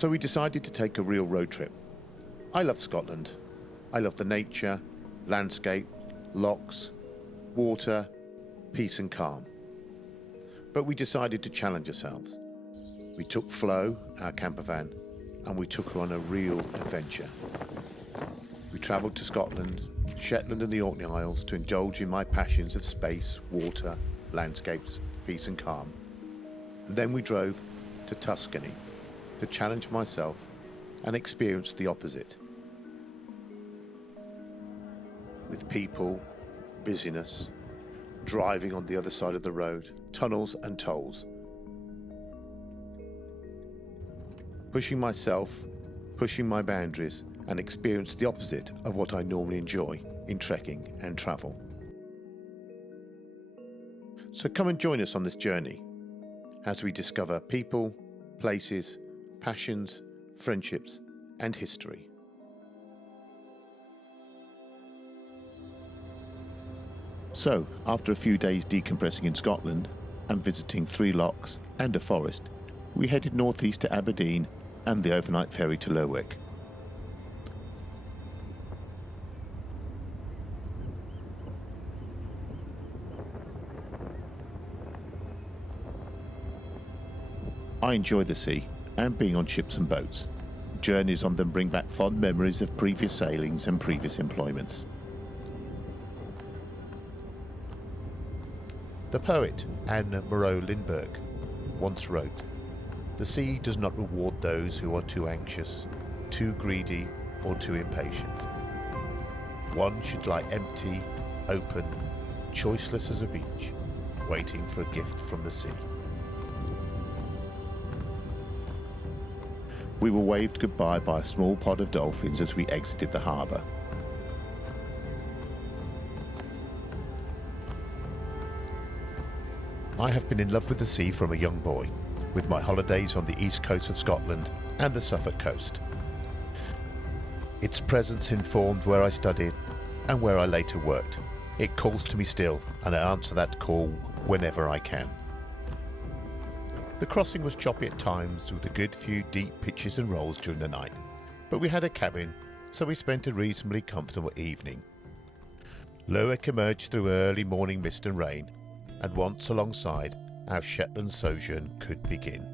So we decided to take a real road trip. I love Scotland. I love the nature, landscape, lochs, water, peace and calm. But we decided to challenge ourselves. We took Flo, our camper van, and we took her on a real adventure. We travelled to Scotland, Shetland and the Orkney Isles to indulge in my passions of space, water, landscapes, peace and calm. And then we drove to Tuscany to challenge myself and experience the opposite. With people, busyness, driving on the other side of the road, tunnels and tolls. Pushing myself, pushing my boundaries, and experience the opposite of what I normally enjoy in trekking and travel. So come and join us on this journey as we discover people, places, passions, friendships, and history. So, after a few days decompressing in Scotland and visiting 3 lochs and a forest, we headed northeast to Aberdeen and the overnight ferry to Lerwick. I enjoy the sea and being on ships and boats. Journeys on them bring back fond memories of previous sailings and previous employments. The poet Anne Moreau Lindbergh once wrote, "The sea does not reward those who are too anxious, too greedy, or too impatient. One should lie empty, open, choiceless as a beach, waiting for a gift from the sea." We were waved goodbye by a small pod of dolphins as we exited the harbour. I have been in love with the sea from a young boy, with my holidays on the east coast of Scotland and the Suffolk coast. Its presence informed where I studied and where I later worked. It calls to me still, and I answer that call whenever I can. The crossing was choppy at times, with a good few deep pitches and rolls during the night, but we had a cabin, so we spent a reasonably comfortable evening. Lerwick emerged through early morning mist and rain, and once alongside, our Shetland sojourn could begin.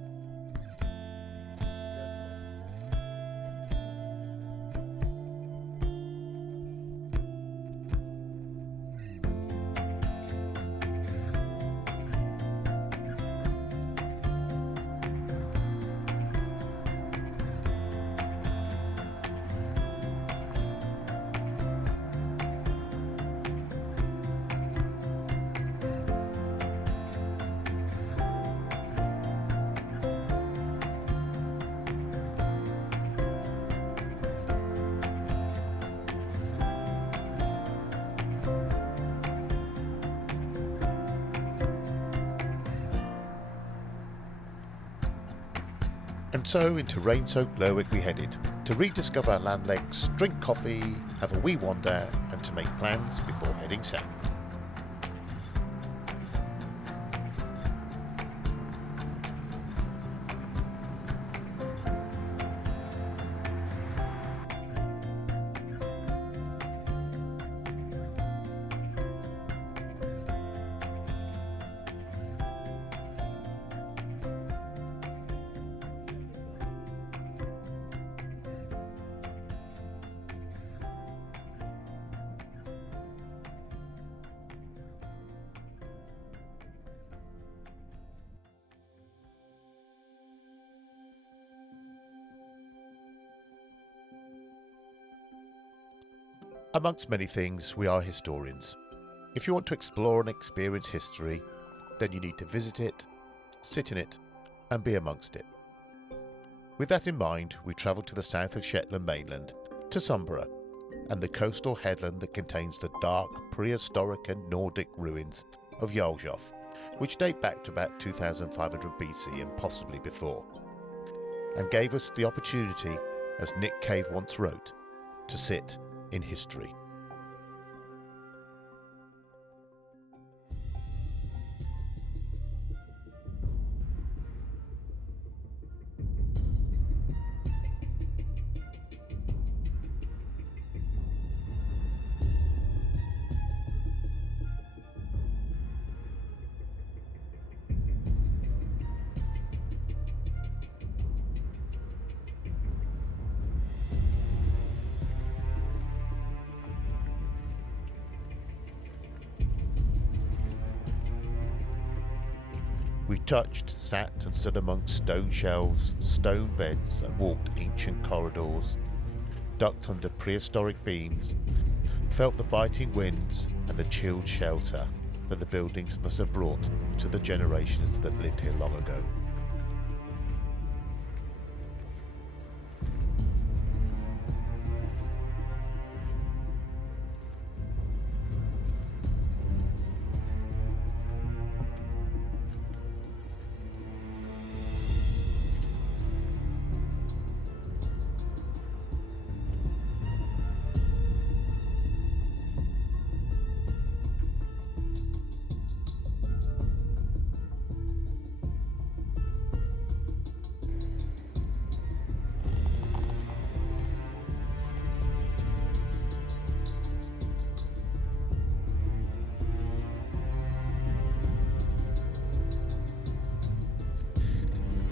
And so into rain-soaked Lerwick we headed, to rediscover our land legs, drink coffee, have a wee wander, and to make plans before heading south. Amongst many things, we are historians. If you want to explore and experience history, then you need to visit it, sit in it, and be amongst it. With that in mind, we travelled to the south of Shetland Mainland, to Sunborough, and the coastal headland that contains the dark, prehistoric and Nordic ruins of Jarlshof, which date back to about 2500 BC and possibly before, and gave us the opportunity, as Nick Cave once wrote, to sit in history. touched, sat and stood amongst stone shelves, stone beds, and walked ancient corridors, ducked under prehistoric beams, felt the biting winds and the chilled shelter that the buildings must have brought to the generations that lived here long ago.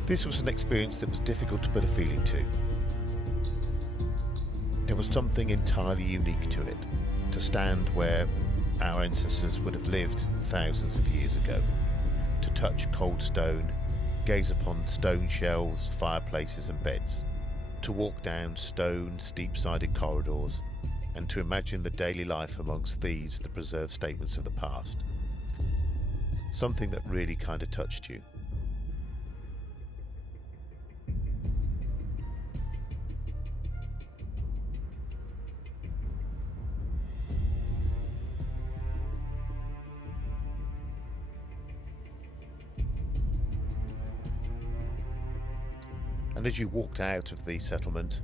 This was an experience that was difficult to put a feeling to. There was something entirely unique to it, to stand where our ancestors would have lived thousands of years ago, to touch cold stone, gaze upon stone shelves, fireplaces and beds, to walk down stone, steep-sided corridors, and to imagine the daily life amongst these, the preserved statements of the past. Something that really kind of touched you. And as you walked out of the settlement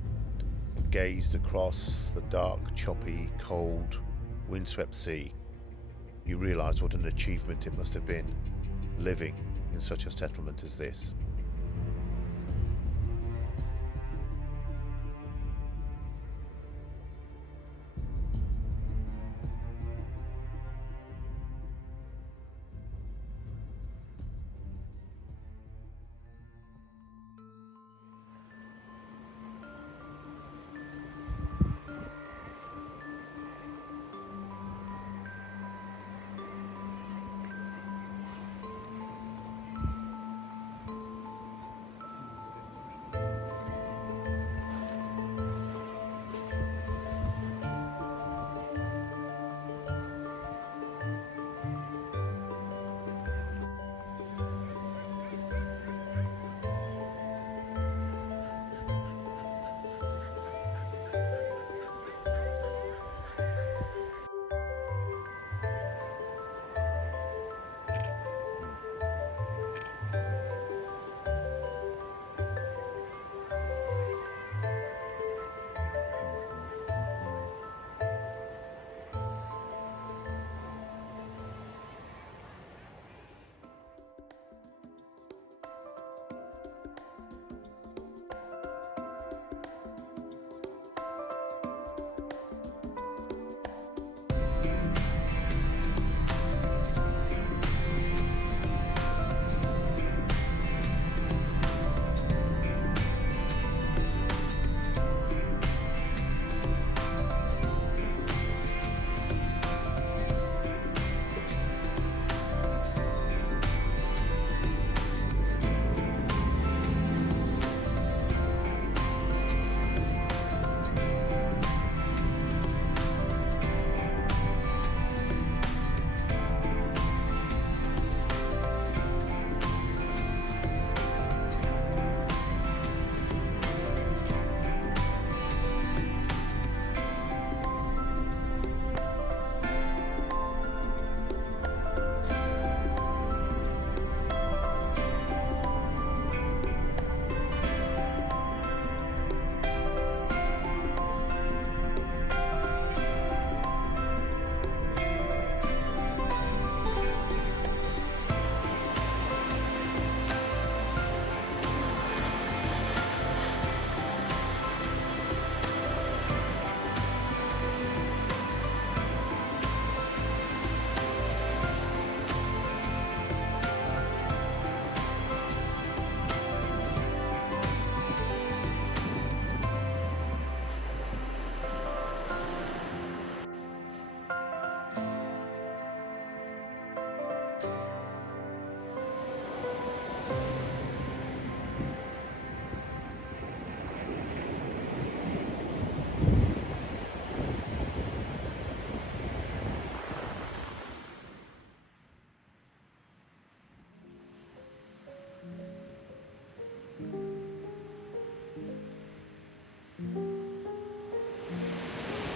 and gazed across the dark, choppy, cold, windswept sea, you realised what an achievement it must have been living in such a settlement as this.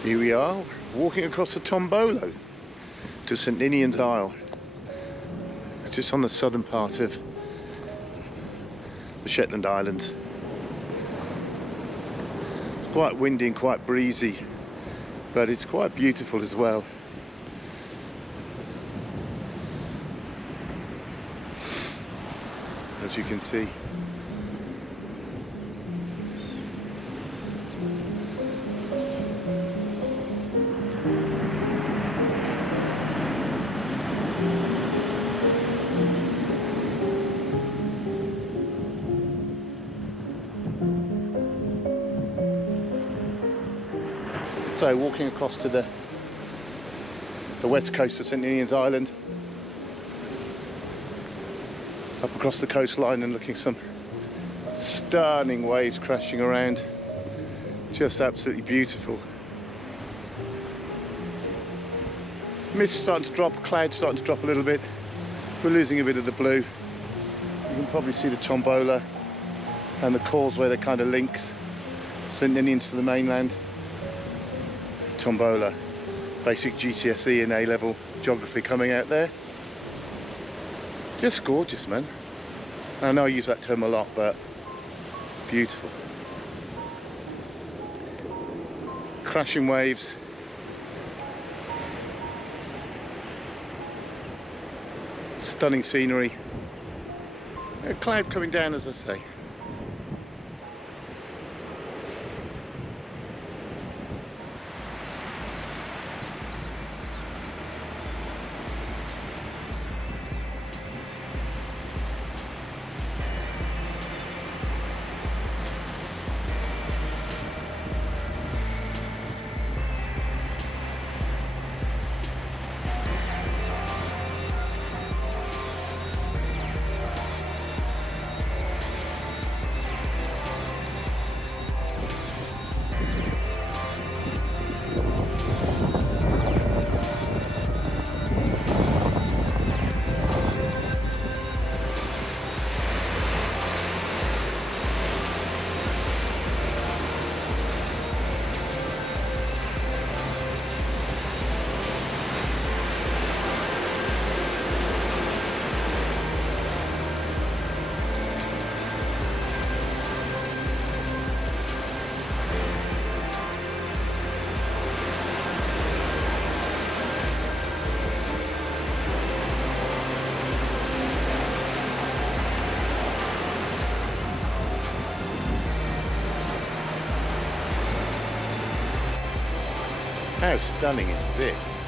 Here we are, walking across the Tombolo to St Ninians Isle, just on the southern part of the Shetland Islands. It's quite windy and quite breezy, but it's quite beautiful as well. As you can see. So walking across to the west coast of St Ninians Island, up across the coastline and looking some stunning waves crashing around, just absolutely beautiful. Mist starting to drop, clouds starting to drop a little bit, we're losing a bit of the blue. You can probably see the Tombola and the causeway that kind of links St Ninians to the mainland. Tombola, basic GCSE and A-level geography coming out there. Just gorgeous, man. I know I use that term a lot, but it's beautiful. Crashing waves. Stunning scenery. A cloud coming down, as I say. How stunning is this?